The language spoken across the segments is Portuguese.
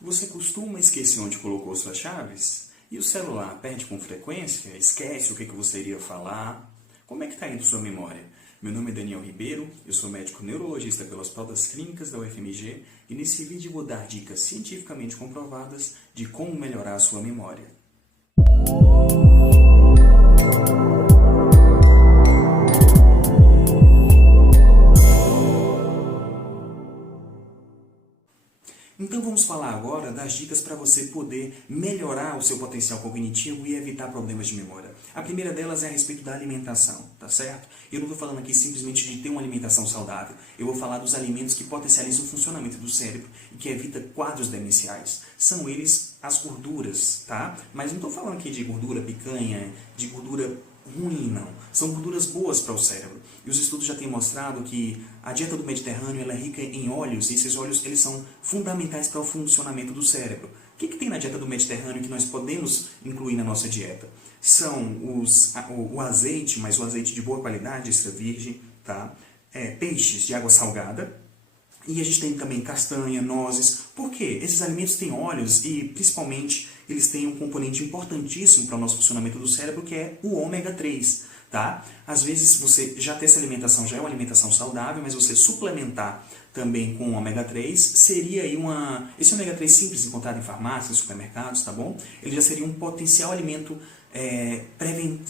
Você costuma esquecer onde colocou suas chaves? E o celular perde com frequência? Esquece o que você iria falar? Como é que está indo sua memória? Meu nome é Daniel Ribeiro, eu sou médico neurologista pelo Hospital das Clínicas da UFMG e nesse vídeo vou dar dicas cientificamente comprovadas de como melhorar a sua memória. Então vamos falar agora das dicas para você poder melhorar o seu potencial cognitivo e evitar problemas de memória. A primeira delas é a respeito da alimentação, tá certo? Eu não estou falando aqui simplesmente de ter uma alimentação saudável. Eu vou falar dos alimentos que potencializam o funcionamento do cérebro e que evita quadros demenciais. São eles as gorduras, tá? Mas não estou falando aqui de gordura picanha, de gordura ruim, não. São gorduras boas para o cérebro. E os estudos já têm mostrado que a dieta do Mediterrâneo ela é rica em óleos, e esses óleos eles são fundamentais para o funcionamento do cérebro. O que tem na dieta do Mediterrâneo que nós podemos incluir na nossa dieta? São o azeite, mas o azeite de boa qualidade, extra virgem, tá? Peixes de água salgada, e a gente tem também castanha, nozes. Por quê? Esses alimentos têm óleos e, principalmente, eles têm um componente importantíssimo para o nosso funcionamento do cérebro, que é o ômega 3. Tá? Às vezes você já ter essa alimentação, já é uma alimentação saudável, mas você suplementar também com ômega 3 seria aí esse ômega 3 simples encontrado em farmácias, em supermercados, tá bom? Ele já seria um potencial alimento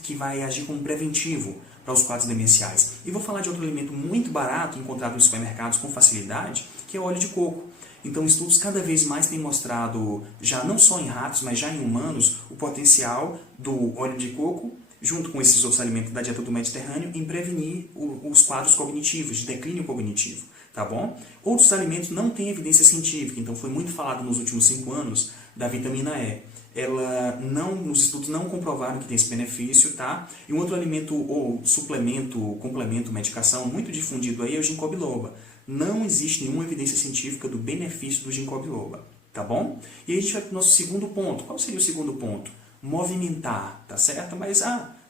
que vai agir como preventivo para os quadros demenciais. E vou falar de outro alimento muito barato, encontrado nos supermercados com facilidade, que é o óleo de coco. Então, estudos cada vez mais têm mostrado, já não só em ratos, mas já em humanos, o potencial do óleo de coco, junto com esses outros alimentos da dieta do Mediterrâneo, em prevenir os quadros cognitivos, de declínio cognitivo, tá bom? Outros alimentos não têm evidência científica, então foi muito falado nos últimos 5 anos da vitamina E. Os estudos não comprovaram que tem esse benefício, tá? E um outro alimento ou suplemento, complemento, medicação muito difundido aí é o ginkgo biloba. Não existe nenhuma evidência científica do benefício do ginkgo biloba, tá bom? E aí a gente vai para o nosso segundo ponto. Qual seria o segundo ponto? Movimentar, tá certo? Mas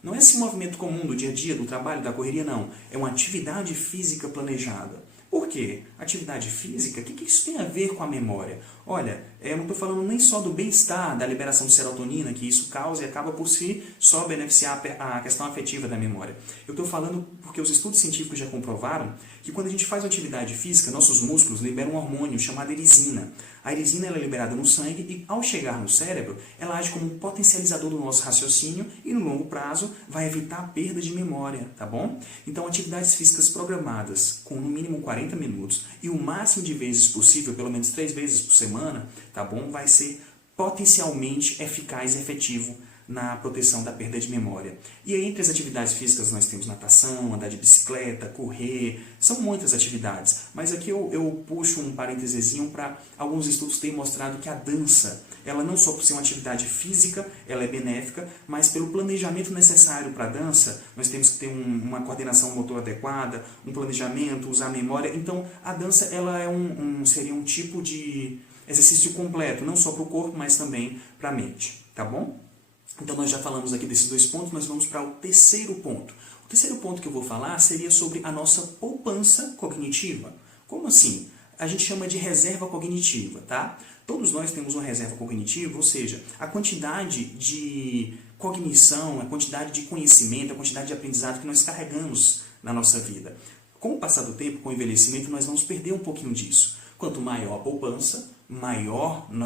não é esse movimento comum do dia a dia, do trabalho, da correria, não. É uma atividade física planejada. Por quê? Atividade física, o que isso tem a ver com a memória? Olha, eu não estou falando nem só do bem-estar, da liberação de serotonina, que isso causa e acaba por si só beneficiar a questão afetiva da memória. Eu estou falando porque os estudos científicos já comprovaram que quando a gente faz uma atividade física, nossos músculos liberam um hormônio chamado erisina. A erisina ela é liberada no sangue e, ao chegar no cérebro, ela age como um potencializador do nosso raciocínio e, no longo prazo, vai evitar a perda de memória, tá bom? Então, atividades físicas programadas com, no mínimo, 40 minutos e o máximo de vezes possível, pelo menos 3 vezes por semana, tá bom? Vai ser potencialmente eficaz e efetivo na proteção da perda de memória. E aí, entre as atividades físicas nós temos natação, andar de bicicleta, correr, são muitas atividades. Mas aqui eu puxo um parênteses para alguns estudos terem mostrado que a dança, ela não só por ser uma atividade física, ela é benéfica, mas pelo planejamento necessário para a dança, nós temos que ter uma coordenação motor adequada, um planejamento, usar a memória. Então, a dança ela seria um tipo de exercício completo, não só para o corpo, mas também para a mente, tá bom? Então, nós já falamos aqui desses 2 pontos, nós vamos para o terceiro ponto. O terceiro ponto que eu vou falar seria sobre a nossa poupança cognitiva. Como assim? A gente chama de reserva cognitiva, tá? Todos nós temos uma reserva cognitiva, ou seja, a quantidade de cognição, a quantidade de conhecimento, a quantidade de aprendizado que nós carregamos na nossa vida. Com o passar do tempo, com o envelhecimento, nós vamos perder um pouquinho disso. Quanto maior a poupança,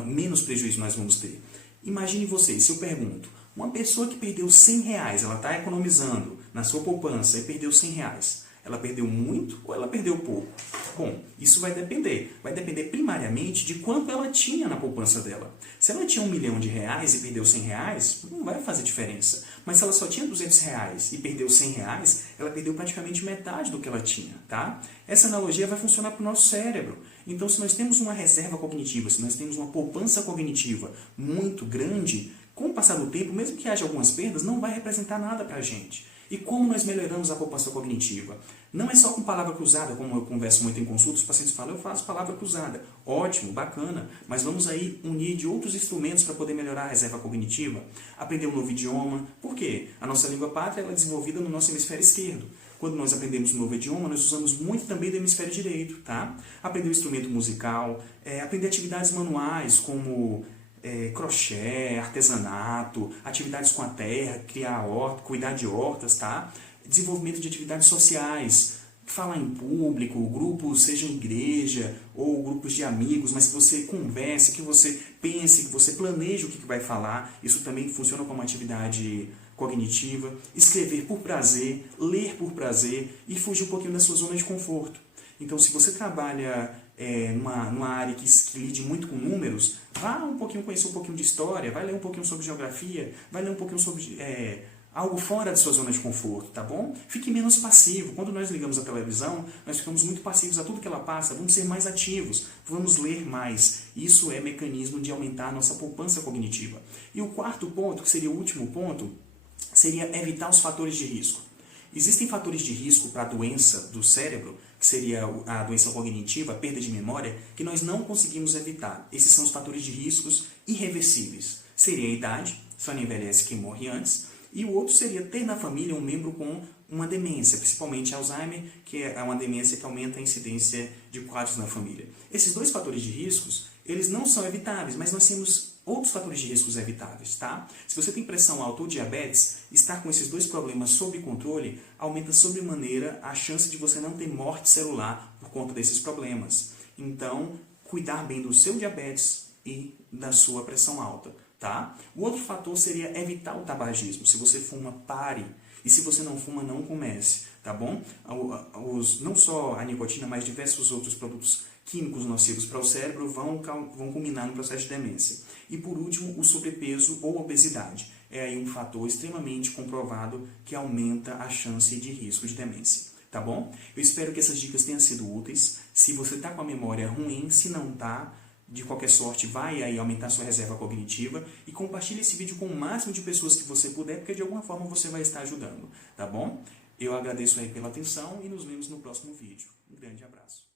menos prejuízo nós vamos ter. Imagine você, se eu pergunto, uma pessoa que perdeu R$100, ela está economizando na sua poupança e perdeu R$100, ela perdeu muito ou ela perdeu pouco? Bom, isso vai depender. Vai depender primariamente de quanto ela tinha na poupança dela. Se ela tinha R$1 milhão e perdeu R$100, não vai fazer diferença. Mas se ela só tinha R$200 e perdeu R$100, ela perdeu praticamente metade do que ela tinha, tá? Essa analogia vai funcionar para o nosso cérebro. Então, se nós temos uma reserva cognitiva, se nós temos uma poupança cognitiva muito grande, com o passar do tempo, mesmo que haja algumas perdas, não vai representar nada para a gente. E como nós melhoramos a poupança cognitiva? Não é só com palavra cruzada, como eu converso muito em consulta, os pacientes falam, eu faço palavra cruzada. Ótimo, bacana, mas vamos aí unir de outros instrumentos para poder melhorar a reserva cognitiva. Aprender um novo idioma. Por quê? A nossa língua pátria ela é desenvolvida no nosso hemisfério esquerdo. Quando nós aprendemos um novo idioma, nós usamos muito também do hemisfério direito, tá? Aprender um instrumento musical, aprender atividades manuais como crochê, artesanato, atividades com a terra, criar horta, cuidar de hortas, tá? Desenvolvimento de atividades sociais, falar em público, grupos, seja em igreja ou grupos de amigos, mas que você converse, que você pense, que você planeje o que vai falar. Isso também funciona como uma atividade cognitiva. Escrever por prazer, ler por prazer e fugir um pouquinho da sua zona de conforto. Então, se você trabalha numa área que lide muito com números, vá um pouquinho conhecer um pouquinho de história, vai ler um pouquinho sobre geografia, vai ler um pouquinho sobre algo fora da sua zona de conforto, tá bom? Fique menos passivo. Quando nós ligamos a televisão, nós ficamos muito passivos a tudo que ela passa. Vamos ser mais ativos, vamos ler mais. Isso é mecanismo de aumentar a nossa poupança cognitiva. E o quarto ponto, que seria o último ponto, seria evitar os fatores de risco. Existem fatores de risco para a doença do cérebro, que seria a doença cognitiva, a perda de memória, que nós não conseguimos evitar. Esses são os fatores de riscos irreversíveis. Seria a idade, só não envelhece quem morre antes, e o outro seria ter na família um membro com uma demência, principalmente Alzheimer, que é uma demência que aumenta a incidência de quadros na família. Esses dois fatores de riscos, eles não são evitáveis, mas nós temos outros fatores de riscos evitáveis, tá? Se você tem pressão alta ou diabetes, estar com esses dois problemas sob controle aumenta sobremaneira a chance de você não ter morte celular por conta desses problemas. Então, cuidar bem do seu diabetes e da sua pressão alta, tá? O outro fator seria evitar o tabagismo. Se você fuma, pare. E se você não fuma, não comece, tá bom? Não só a nicotina, mas diversos outros produtos químicos nocivos para o cérebro vão culminar no processo de demência. E por último, o sobrepeso ou obesidade. É aí um fator extremamente comprovado que aumenta a chance de risco de demência. Tá bom? Eu espero que essas dicas tenham sido úteis. Se você está com a memória ruim, se não está, de qualquer sorte, vai aí aumentar sua reserva cognitiva e compartilhe esse vídeo com o máximo de pessoas que você puder, porque de alguma forma você vai estar ajudando, tá bom? Eu agradeço aí pela atenção e nos vemos no próximo vídeo. Um grande abraço.